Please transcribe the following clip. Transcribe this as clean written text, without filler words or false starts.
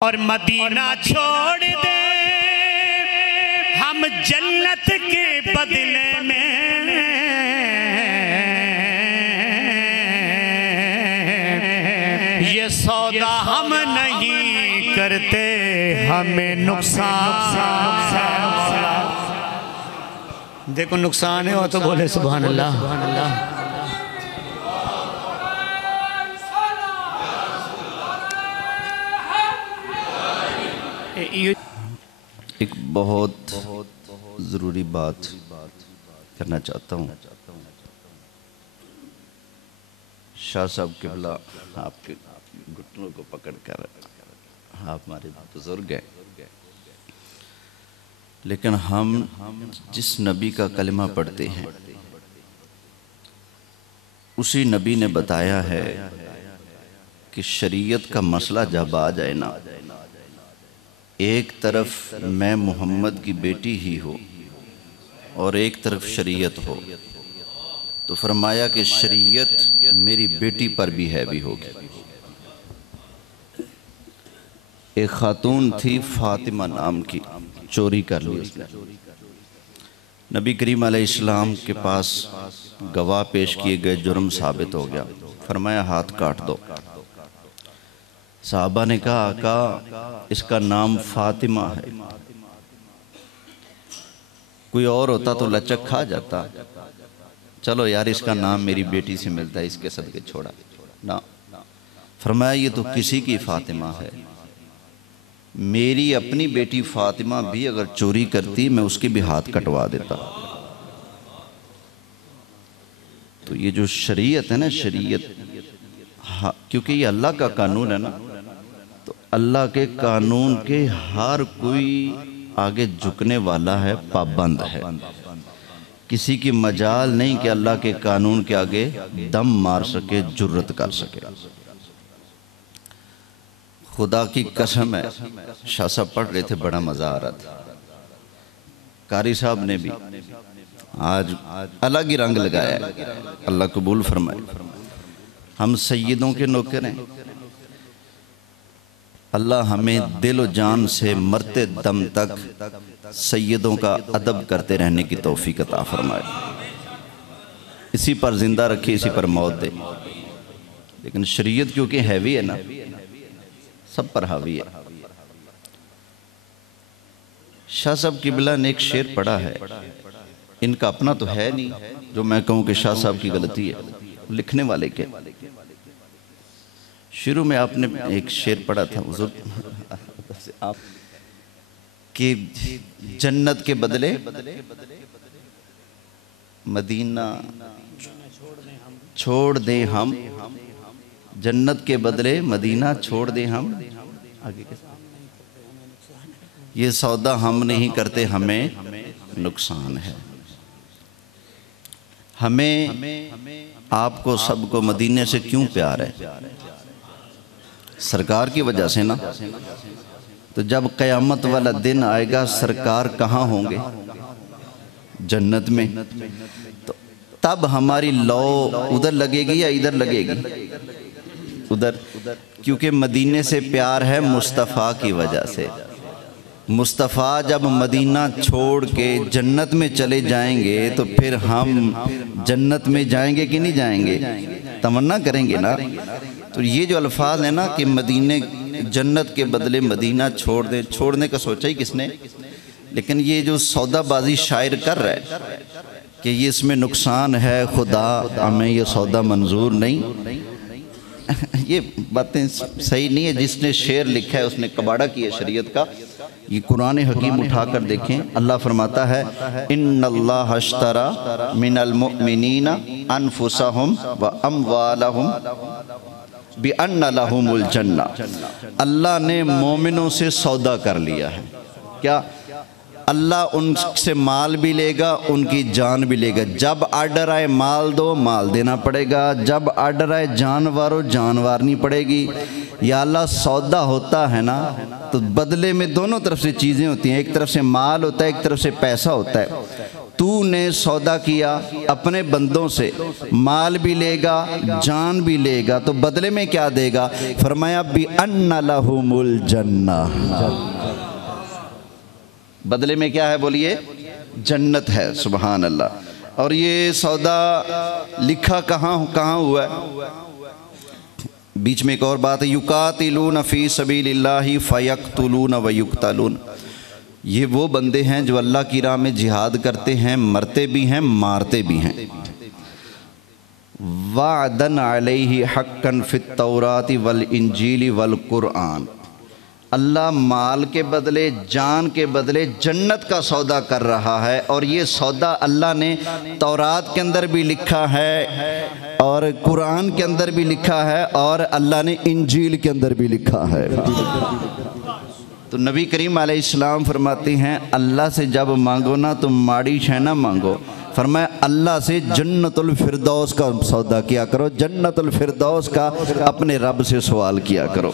اور مدینہ چھوڑ دے ہم جنت کے بدلے میں، یہ سودا ہم نہیں کرتے ہمیں نقصان۔ دیکھو نقصان ہے وہ تو بولے سبحان اللہ۔ ایک بہت ضروری بات کرنا چاہتا ہوں۔ شاہ صاحب قبلہ آپ کے گھٹنوں کو پکڑ کر، آپ ہمارے بزرگ ہیں، لیکن ہم جس نبی کا کلمہ پڑھتے ہیں اسی نبی نے بتایا ہے کہ شریعت کا مسئلہ جب آ جائے نا، ایک طرف میں محمد کی بیٹی ہی ہو اور ایک طرف شریعت ہو، تو فرمایا کہ شریعت میری بیٹی پر بھی ہیوی ہوگی۔ ایک خاتون تھی فاطمہ نام کی، چوری کر لی اس نے۔ نبی کریم علیہ السلام کے پاس گواہ پیش کیے گئے، جرم ثابت ہو گیا، فرمایا ہاتھ کاٹ دو۔ صحابہ نے کہا آقا اس کا نام فاطمہ ہے، کوئی اور ہوتا تو لچک کھا جاتا، چلو یار اس کا نام میری بیٹی سے ملتا ہے، اس کے صدقے چھوڑا نا۔ فرمایا یہ تو کسی کی فاطمہ ہے، میری اپنی بیٹی فاطمہ بھی اگر چوری کرتی میں اس کے بھی ہاتھ کٹوا دیتا۔ تو یہ جو شریعت ہے نا، شریعت کیونکہ یہ اللہ کا قانون ہے نا، تو اللہ کے قانون کے ہر کوئی آگے جھکنے والا ہے، پابند ہے۔ کسی کی مجال نہیں کہ اللہ کے قانون کے آگے دم مار سکے، جرت کر سکے۔ خدا کی قسم ہے، شاہ صاحب پڑھ رہے تھے، بڑا مزہ آ رہا تھا۔ قاری صاحب نے بھی آج الگ ہی رنگ لگایا ہے، اللہ قبول فرمائے۔ ہم سیدوں کے نوکر ہیں، اللہ ہمیں دل و جان سے مرتے دم تک سیدوں کا ادب کرتے رہنے کی توفیق عطا فرمائے، اسی پر زندہ رکھے، اسی پر موت دے۔ لیکن شریعت کیونکہ ہیوی ہے نا، سب پر حاوی ہے۔ شاہ صاحب قبلہ نے ایک شعر پڑھا ہے، ان کا اپنا تو ہے نہیں جو میں کہوں کہ شاہ صاحب کی غلطی ہے، لکھنے والے کے۔ شروع میں آپ نے ایک شعر پڑھا تھا حضور کہ جنت کے بدلے مدینہ چھوڑ دیں ہم، جنت کے بدلے مدینہ چھوڑ دیں ہم، یہ سودا ہم نہیں کرتے ہمیں نقصان ہے۔ ہمیں آپ کو سب کو مدینے سے کیوں پیار ہے؟ سرکار کی وجہ سے نا۔ تو جب قیامت والا دن آئے گا سرکار کہاں ہوں گے؟ جنت میں۔ تو تب ہماری لو ادھر لگے گی یا ادھر لگے گی؟ ادھر، کیونکہ مدینے سے پیار ہے مصطفیٰ کی وجہ سے۔ مصطفیٰ جب مدینہ چھوڑ کے جنت میں چلے جائیں گے تو پھر ہم جنت میں جائیں گے کہ نہیں جائیں گے؟ تمنا کریں گے نا۔ تو یہ جو الفاظ ہیں نا کہ مدینے جنت کے بدلے مدینہ چھوڑ دیں، چھوڑنے کا سوچا ہی کس نے؟ لیکن یہ جو سودا بازی شاعر کر رہا ہے کہ یہ اس میں نقصان ہے، خدا ہمیں یہ سودا منظور نہیں، یہ باتیں صحیح نہیں ہے۔ جس نے شعر لکھا ہے اس نے کباڑا کیا شریعت کا۔ یہ قرآن حکیم اٹھا کر دیکھیں، اللہ فرماتا ہے ان اللہ اشترى من المؤمنین انفسهم واموالهم بان لهم الجنہ، اللہ نے مومنوں سے سودا کر لیا ہے۔ کیا؟ اللہ ان سے مال بھی لے گا، ان کی جان بھی لے گا۔ جب آرڈر آئے مال دو، مال دینا پڑے گا، جب آرڈر آئے جانورو، جانوار نہیں پڑے گی۔ یا اللہ سودا ہوتا ہے نا تو بدلے میں دونوں طرف سے چیزیں ہوتی ہیں، ایک طرف سے مال ہوتا ہے، ایک طرف سے پیسہ ہوتا ہے۔ تو نے سودا کیا اپنے بندوں سے، مال بھی لے گا جان بھی لے گا، تو بدلے میں کیا دے گا؟ فرمایا بِأَنَّ لَهُمُ الْجَنَّةِ، بدلے میں کیا ہے بولیے؟ جنت ہے۔ سبحان اللہ۔ اور یہ سودا لکھا کہاں ہوا ہے؟ بیچ میں ایک اور بات ہے، یقاتلون فی سبیل اللہ فیقتلون ویقتلون، یہ وہ بندے ہیں جو اللہ کی راہ میں جہاد کرتے ہیں، مرتے بھی ہیں مارتے بھی ہیں۔ وعدن علیہ حقا فی التوراۃ والانجیل والقرآن، اللہ مال کے بدلے جان کے بدلے جنت کا سودا کر رہا ہے، اور یہ سودا اللہ نے تورات کے اندر بھی لکھا ہے اور قرآن کے اندر بھی لکھا ہے اور اللہ نے انجیل کے اندر بھی لکھا ہے۔ تو نبی کریم علیہ السلام فرماتے ہیں اللہ سے جب مانگو نا تو ماڑی شے نہ مانگو، فرمایا اللہ سے جنت الفردوس کا سودا کیا کرو، جنت الفردوس کا اپنے رب سے سوال کیا کرو۔